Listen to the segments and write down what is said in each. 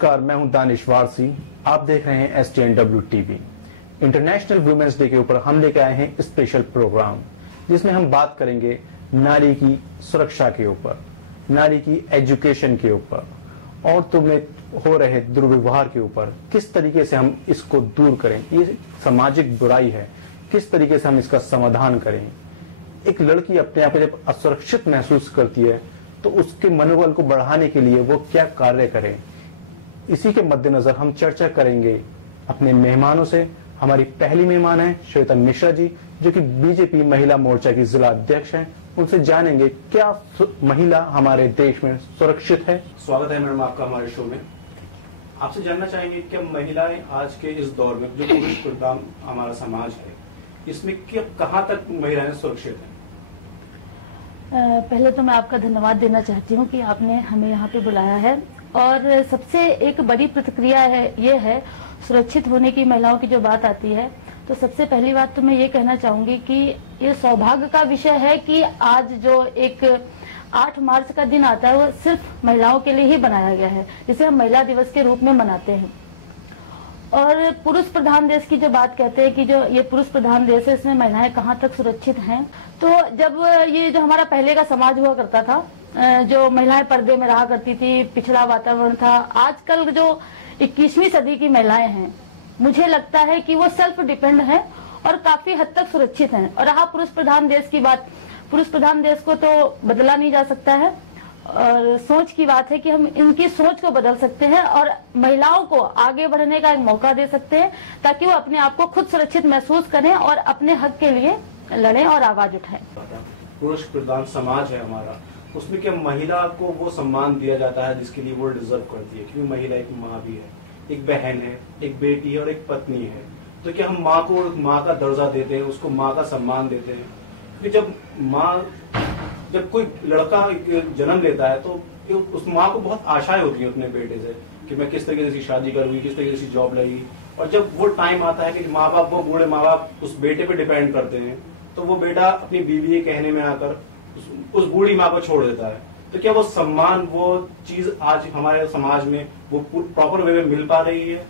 नमस्कार, मैं हूं दानिशवार सिंह। आप देख रहे हैं STNW TV। International women's day के ऊपर हम लेकर आए हैं स्पेशल प्रोग्राम, जिसमें हम बात करेंगे नारी की सुरक्षा के ऊपर, नारी की एजुकेशन के ऊपर, औरतों में हो रहे दुर्व्यवहार के ऊपर। किस तरीके से हम इसको दूर करें, ये सामाजिक बुराई है, किस तरीके से हम इसका समाधान करें। एक लड़की अपने आप को जब असुरक्षित महसूस करती है तो उसके मनोबल को बढ़ाने के लिए वो क्या कार्य करें, इसी के मद्देनजर हम चर्चा करेंगे अपने मेहमानों से। हमारी पहली मेहमान है श्वेता मिश्रा जी, जो कि बीजेपी महिला मोर्चा की जिला अध्यक्ष हैं। उनसे जानेंगे क्या महिला हमारे देश में सुरक्षित है। स्वागत है मैडम आपका हमारे शो में। आपसे जानना चाहेंगे कि महिलाएं आज के इस दौर में जो पुरुष प्रधान हमारा समाज है, इसमें कहाँ तक महिलाएं सुरक्षित हैं? पहले तो मैं आपका धन्यवाद देना चाहती हूँ कि आपने हमें यहाँ पे बुलाया है। और सबसे एक बड़ी प्रतिक्रिया है ये है सुरक्षित होने की महिलाओं की जो बात आती है, तो सबसे पहली बात तो मैं ये कहना चाहूंगी कि ये सौभाग्य का विषय है कि आज जो एक 8 मार्च का दिन आता है वो सिर्फ महिलाओं के लिए ही बनाया गया है, जिसे हम महिला दिवस के रूप में मनाते हैं। और पुरुष प्रधान देश की जो बात कहते हैं कि जो ये पुरुष प्रधान देश है, इसमें महिलाएं कहाँ तक सुरक्षित हैं, तो जब ये जो हमारा पहले का समाज हुआ करता था, जो महिलाएं पर्दे में रहा करती थी, पिछड़ा वातावरण था, आजकल जो 21वीं सदी की महिलाएं हैं, मुझे लगता है कि वो सेल्फ डिपेंड है और काफी हद तक सुरक्षित हैं। और रहा पुरुष प्रधान देश की बात, पुरुष प्रधान देश को तो बदला नहीं जा सकता है, और सोच की बात है कि हम इनकी सोच को बदल सकते हैं और महिलाओं को आगे बढ़ने का एक मौका दे सकते हैं, ताकि वो अपने आप को खुद सुरक्षित महसूस करें और अपने हक के लिए लड़ें और आवाज उठाएं। पुरुष प्रधान समाज है हमारा, उसमें क्या महिला को वो सम्मान दिया जाता है जिसके लिए वो डिजर्व करती है? क्योंकि महिला एक माँ भी है, एक बहन है, एक बेटी है और एक पत्नी है। तो क्या हम माँ को माँ का दर्जा देते हैं, उसको माँ का सम्मान देते हैं? क्योंकि जब कोई लड़का जन्म लेता है तो उस माँ को बहुत आशाएं होती है अपने बेटे से कि मैं किस तरीके से शादी करूंगी, किस तरीके से जॉब लगेगी। और जब वो टाइम आता है कि माँ बाप, वो बूढ़े माँ बाप उस बेटे पे डिपेंड करते हैं, तो वो बेटा अपनी बीवी के कहने में आकर उस बूढ़ी माँ को छोड़ देता है। तो क्या वो सम्मान, वो चीज आज हमारे समाज में वो प्रॉपर वे में मिल पा रही है?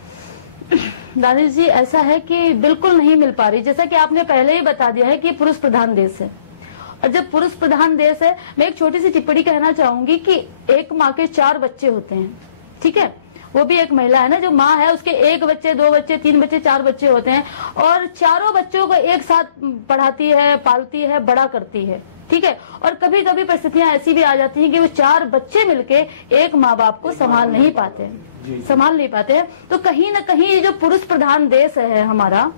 दानिश जी, ऐसा है कि बिल्कुल नहीं मिल पा रही। जैसा कि आपने पहले ही बता दिया है कि पुरुष प्रधान देश है, और जब पुरुष प्रधान देश है, मैं एक छोटी सी टिप्पणी कहना चाहूंगी कि एक माँ के 4 बच्चे होते हैं, ठीक है? वो भी एक महिला है ना, जो माँ है उसके 1 बच्चे, 2 बच्चे, 3 बच्चे, 4 बच्चे होते हैं, और चारों बच्चों को एक साथ पढ़ाती है, पालती है, बड़ा करती है, ठीक है? और कभी कभी परिस्थितियां ऐसी भी आ जाती हैं कि वो 4 बच्चे मिलके एक माँ बाप को संभाल नहीं पाते हैं। तो कहीं ना कहीं ये जो पुरुष प्रधान देश है हमारा,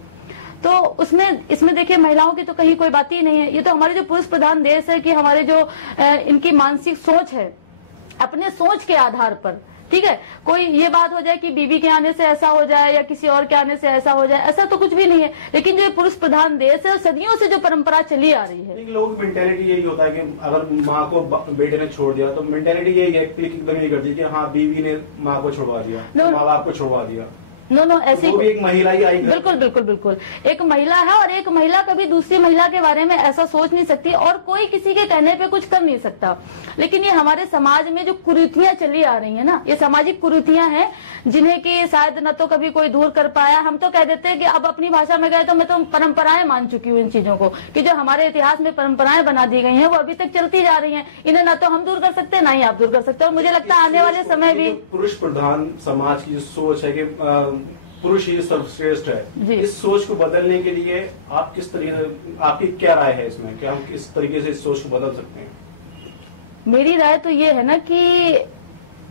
तो इसमें देखिए महिलाओं की तो कहीं कोई बात ही नहीं है। ये तो हमारे जो पुरुष प्रधान देश है कि हमारे जो इनकी मानसिक सोच है, अपने सोच के आधार पर, ठीक है, कोई ये बात हो जाए कि बीबी के आने से ऐसा हो जाए या किसी और के आने से ऐसा हो जाए, ऐसा तो कुछ भी नहीं है। लेकिन जो पुरुष प्रधान देश है, सदियों से जो परंपरा चली आ रही है, लोगों की मेंटेलिटी यही होता है कि अगर माँ को बेटे ने छोड़ दिया तो मेंटेलिटी यही है, क्लिक एकदम यही करती है कि हाँ, बीवी ने माँ को छुड़वा दिया, माँ बाप को छुड़वा दिया। नो ऐसी वो भी एक महिला ही आई। बिल्कुल एक महिला है, और एक महिला कभी दूसरी महिला के बारे में ऐसा सोच नहीं सकती, और कोई किसी के कहने पे कुछ कर नहीं सकता। लेकिन ये हमारे समाज में जो कुरीतियां चली आ रही है ना, ये सामाजिक कुरीतियां हैं जिन्हें कि शायद न तो कभी कोई दूर कर पाया। हम तो कह देते हैं कि अब अपनी भाषा में गए तो मैं तो परंपराएं मान चुकी हूँ इन चीजों को, कि जो हमारे इतिहास में परंपराएं बना दी गई हैं वो अभी तक चलती जा रही हैं। इन्हें ना तो हम दूर कर सकते, ना ही आप दूर कर सकते। और मुझे लगता है आने वाले समय भी पुरुष प्रधान समाज की जो सोच है कि पुरुष ही सर्वश्रेष्ठ है, इस सोच को बदलने के लिए आप किस तरीके, आपकी क्या राय है इसमें, क्या हम किस तरीके से इस सोच को बदल सकते हैं? मेरी राय तो ये है ना कि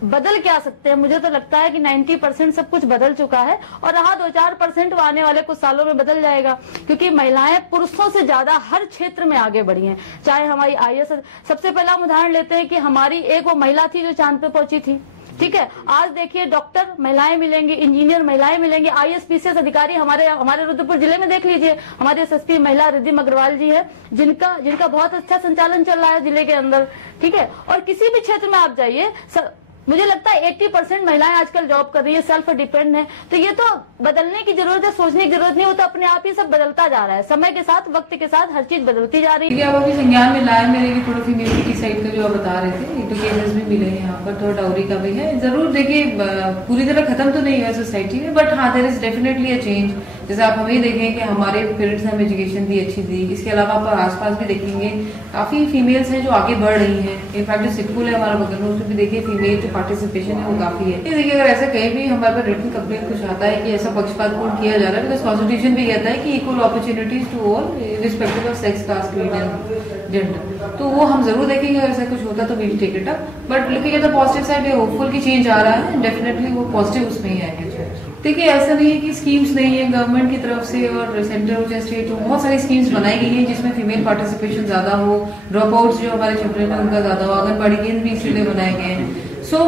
बदल क्या सकते हैं। मुझे तो लगता है कि 90% सब कुछ बदल चुका है, और रहा 2-4% वो आने वाले कुछ सालों में बदल जाएगा, क्योंकि महिलाएं पुरुषों से ज्यादा हर क्षेत्र में आगे बढ़ी हैं। चाहे हमारी IAS, सबसे पहला हम उदाहरण लेते हैं कि हमारी एक वो महिला थी जो चांद पे पहुंची थी, ठीक है? आज देखिए डॉक्टर महिलाएं मिलेंगी, इंजीनियर महिलाएं मिलेंगी, IAS PCS अधिकारी हमारे रुद्रपुर जिले में देख लीजिए, हमारे SSP महिला रिद्धिमा अग्रवाल जी है, जिनका बहुत अच्छा संचालन चल रहा है जिले के अंदर, ठीक है? और किसी भी क्षेत्र में आप जाइए, मुझे लगता है 80% महिलाएं आजकल जॉब कर रही है, सेल्फ डिपेंड है। तो ये तो बदलने की जरूरत है, सोचने की जरूरत नहीं, वो तो अपने आप ही सब बदलता जा रहा है, समय के साथ, वक्त के साथ हर चीज बदलती जा रही है। अब अभी संज्ञान में लाया मेरे की थोड़ा फीमेलिटी साइड का जो आप बता रहे थे, तो केसेस भी मिले हैं यहाँ पर, थोड़ा डाउरी का भी है। जरूर देखिए पूरी तरह खत्म तो नहीं हुआ सोसाइटी में, बट हाँ there is definitely a change. जैसे आप हमें देखें कि हमारे पेरेंट्स ने हमें एजुकेशन दी, अच्छी दी। इसके अलावा आप आसपास भी देखेंगे काफी फीमेल्स हैं जो आगे बढ़ रही हैं। इनफैक्ट जो सिक्कुल है हमारा बगल में, उसमें भी देखिए फीमेल जो पार्टिसिपेशन है वो काफी है। देखिए अगर ऐसा कहीं भी हमारे पास रिटन कंप्लेंट कुछ आता है कि ऐसा पक्षपातपूर्ण किया जा रहा है, बिकॉज कॉन्स्टिट्यूशन भी कहता है कि equal opportunities to all respective of sex, caste, creed and gender. तो वो हम जरूर देखेंगे, अगर ऐसा कुछ होता तो we'll take it up. But looking at the positive side, we hopeful की चेंज आ रहा है, डेफिनेटली वो पॉजिटिव उसमें ही आएगा। देखिए ऐसा नहीं है कि स्कीम्स नहीं है गवर्नमेंट की तरफ से, और सेंटर और स्टेट बहुत सारी स्कीम्स बनाई गई हैं जिसमें फीमेल पार्टिसिपेशन ज्यादा हो, ड्रॉप आउट्स जो हमारे चिल्ड्रन है उनका ज्यादा हो, आंगनबाड़ी केंद्र भी इसलिए बनाए गए हैं। सो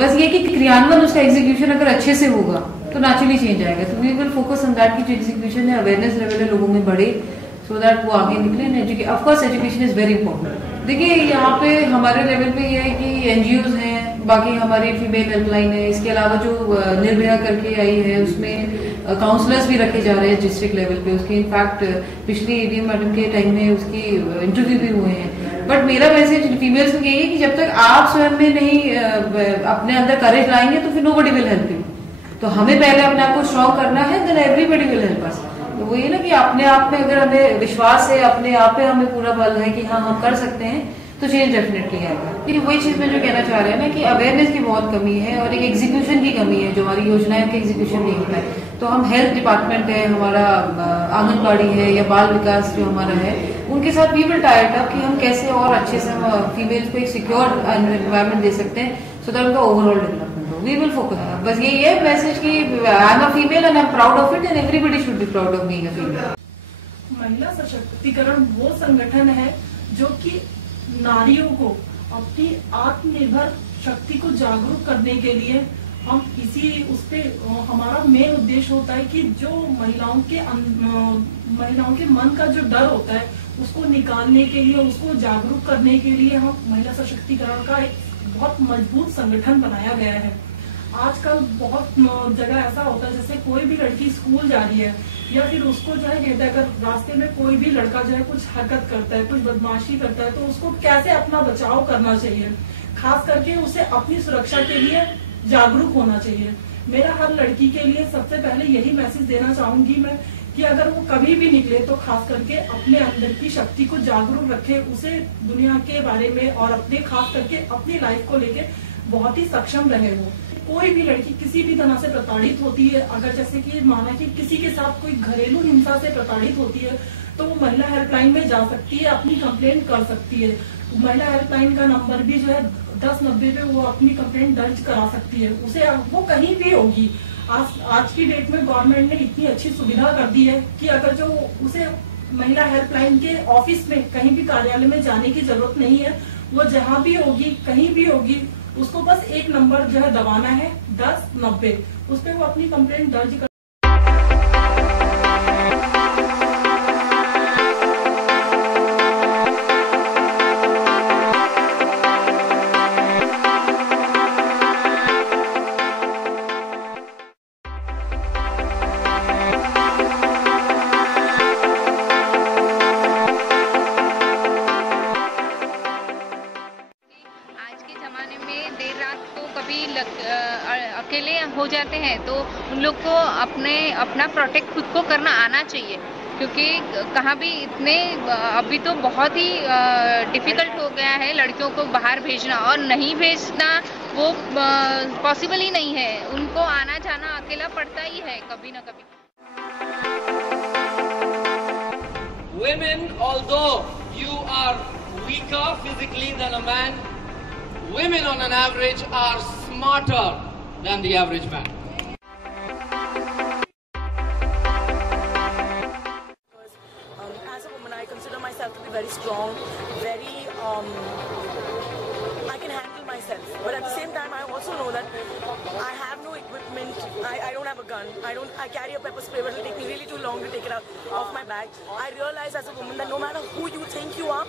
बस ये कि क्रियान्वयन उसका एग्जीक्यूशन अगर अच्छे से होगा तो नेचुरली चेंज आएगा। तो we will focus on that की जो एग्जीक्यूशन है, अवेयरनेस लेवल है लोगों में बढ़े, सो दैट वो आगे निकले। Of course education is very important. देखिए यहाँ पे हमारे लेवल पे ये है कि एनजीओज हैं, बाकी हमारी फीमेल हेल्पलाइन है, इसके अलावा जो निर्भया करके आई है उसमें काउंसलर्स भी रखे जा रहे हैं डिस्ट्रिक्ट लेवल पे। उसकी इनफैक्ट पिछली एडीएम मैडम के टाइम में उसकी इंटरव्यू भी हुए हैं। बट मेरा मैसेज फीमेल्स को यही है कि जब तक आप स्वयं में नहीं अपने अंदर करेज लाएंगे तो फिर नोबडी विल हेल्प यू। तो हमें पहले अपने आप को स्ट्रॉन्ग करना है, then everybody will help us. तो वो ये ना कि अपने आप में अगर हमें विश्वास है, अपने आप पे हमें पूरा बल है कि हाँ हम कर सकते हैं, तो चेंज डेफिनेटली आएगा। लेकिन वही चीज में जो कहना चाह रहे हैं ना कि अवेयरनेस की बहुत कमी है और एक एग्जीक्यूशन की कमी है, जो हमारी योजनाएं के एग्जीक्यूशन नहीं होता है। तो हम हेल्थ डिपार्टमेंट है हमारा, आंगनबाड़ी है या बाल विकास जो हमारा है, उनके साथ we will tie it up कि हम कैसे और अच्छे से फीमेल्स को एक सिक्योर एनवायरमेंट दे सकते हैं, सो दैट उनका ओवरऑल डेवलपमेंट हो। We will focus. बस यही है मैसेज कि I am a female and I am proud of it and everybody should be proud of being a female. महिला सशक्तिकरण वो संगठन है जो कि नारियों को अपनी आत्मनिर्भर शक्ति को जागरूक करने के लिए हम उसपे हमारा मेन उद्देश्य होता है कि जो महिलाओं के मन का जो डर होता है उसको निकालने के लिए, उसको जागरूक करने के लिए हम महिला सशक्तिकरण का एक बहुत मजबूत संगठन बनाया गया है। आजकल बहुत जगह ऐसा होता है जैसे कोई भी लड़की स्कूल जा रही है या फिर उसको जो है कहते हैं अगर रास्ते में कोई भी लड़का जो है कुछ हरकत करता है, कुछ बदमाशी करता है, तो उसको कैसे अपना बचाव करना चाहिए, खास करके उसे अपनी सुरक्षा के लिए जागरूक होना चाहिए। मेरा हर लड़की के लिए सबसे पहले यही मैसेज देना चाहूंगी मैं कि अगर वो कभी भी निकले तो खास करके अपने अंदर की शक्ति को जागरूक रखे, उसे दुनिया के बारे में और अपने खास करके अपनी लाइफ को लेके बहुत ही सक्षम रहे। वो कोई भी लड़की किसी भी तरह से प्रताड़ित होती है, अगर जैसे कि माना कि किसी के साथ कोई घरेलू हिंसा से प्रताड़ित होती है तो वो महिला हेल्पलाइन में जा सकती है, अपनी कंप्लेंट कर सकती है। महिला हेल्पलाइन का नंबर भी जो है 1090 पे वो अपनी कंप्लेंट दर्ज करा सकती है। उसे वो कहीं भी होगी। आज की डेट में गवर्नमेंट ने इतनी अच्छी सुविधा कर दी है कि अगर जो उसे महिला हेल्पलाइन के ऑफिस में कहीं भी कार्यालय में जाने की जरूरत नहीं है, वो जहाँ भी होगी कहीं भी होगी, उसको बस एक नंबर जो है दबाना है 1090, उस पर वो अपनी कंप्लेंट दर्ज कर। अकेले हो जाते हैं तो उन लोग को अपना प्रोटेक्ट खुद को करना आना चाहिए, क्योंकि कहाँ भी इतने अभी तो बहुत ही डिफिकल्ट हो गया है लड़कियों को बाहर भेजना, और नहीं भेजना वो पॉसिबल ही नहीं है। उनको आना जाना अकेला पड़ता ही है कभी ना कभी। Women, although you are weaker physically than a man, women on an average are smarter than the average man. As a woman, I consider myself to be very strong, very, I can handle myself. But at the same time, I also know that I have no equipment I don't have a gun. I carry a pepper spray, but it'll take me really too long to take it out of my bag. I realize as a woman that no matter who you think you are,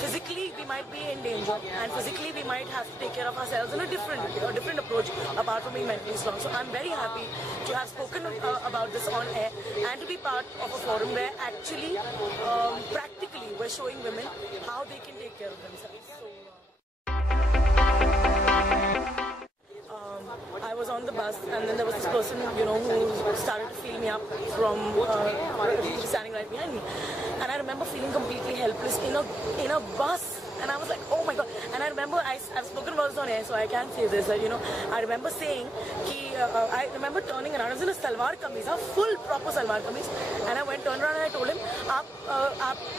physically we might be in danger, and physically we might have to take care of ourselves in a different approach apart from being mentally strong. So I'm very happy to have spoken about this on air and to be part of a forum where actually practically we're showing women how they can take care of themselves. So, I was on the bus, and then there was this person, you know, who started to fill me up from standing right behind me, and I remember feeling completely helpless in a bus, and I was like, oh my god. And I remember I've spoken about this on air, so I can say this, that, you know, I remember saying I remember turning around. I was in a salwar kameez, a full proper salwar kameez, and I turned around and I told him,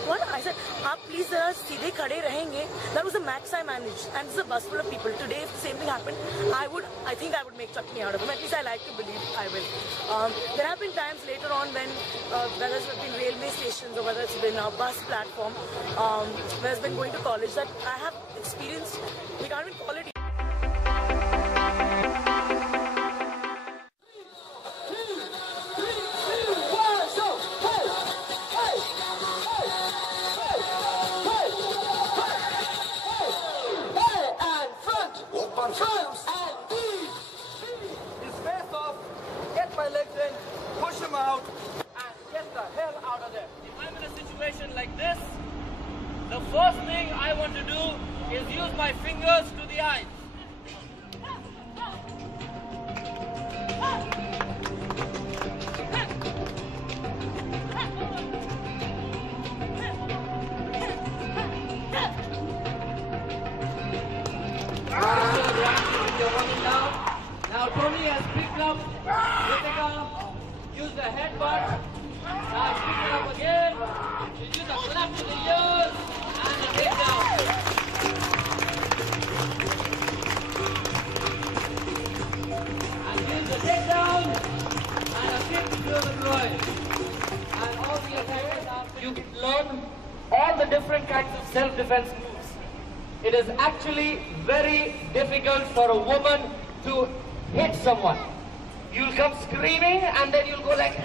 what? I said, "Aap please zara seedhe khade rahenge." That was the max I managed, and this is a bus full of people. Today, if the same thing happened, I think I would make chutney out of him. At least I like to believe I will. There have been times later on when, whether it's been railway stations or whether it's been a bus platform, where it's been going to college, that I have experienced, we can't even call it. Out and get the hell out of there. If I'm in a situation like this, the first thing I want to do is use my fingers to the eyes. Now Tony has picked up Ritika. Use the headbutt. Now pick it up again. Use a clap to the ears and a takedown. And use the takedown and a kick to the groin. And all the attacks after you learn all the different kinds of self-defense moves. It is actually very difficult for a woman to hit someone. You'll come screaming and then you'll go like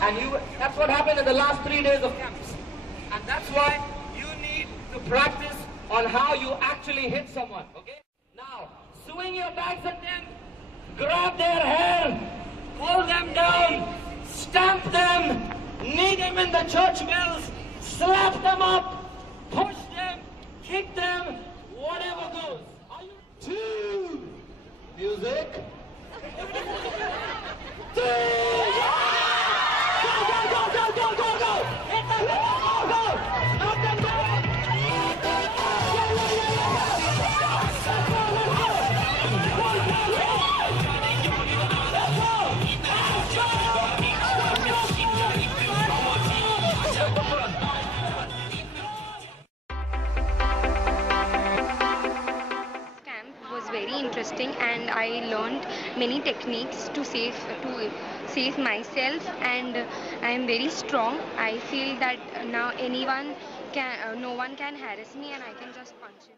and that's what happened in the last 3 days of camps. And that's why you need to practice on how you actually hit someone, okay? Now, swing your bags at them, grab their hair, pull them down, stamp them, knee them in the church bells, slap them up, push them, kick them, whatever goes. Are you 2 music? 3 go! Hit them, go! Knock them down! Camp was very interesting, and I learned many techniques to save myself, and I am very strong. I feel that now no one can harass me, and I can just punch him.